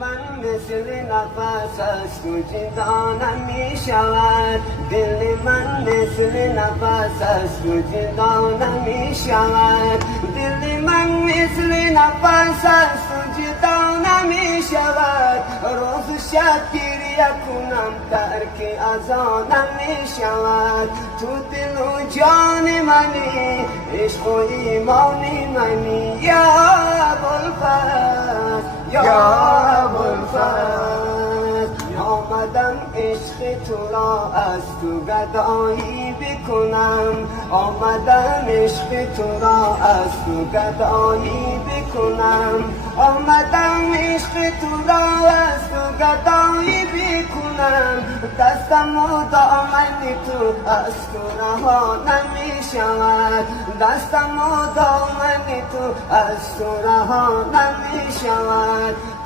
من مثل نفس از تو جدا نمی شود. دل من مثل نفس از تو جدا نمی شود. دل من مثل نفس از تو جدا نمی شود. روز شب گریه کنم ترک از آن نمی شود. تو دل و جان منی، عشق و ایمان منی، یا ابوالفضل، یا ابوالفضل. آمدم عشق تو را از تو گدایی بکنم. آمدم عشق تو را از تو گدایی بکنم. آمدم عشق تو را از تو گدایی بکنم. دستم و دامن تو از تو رها نمی شود. دستم و دامن تو از تو رها نمی شود.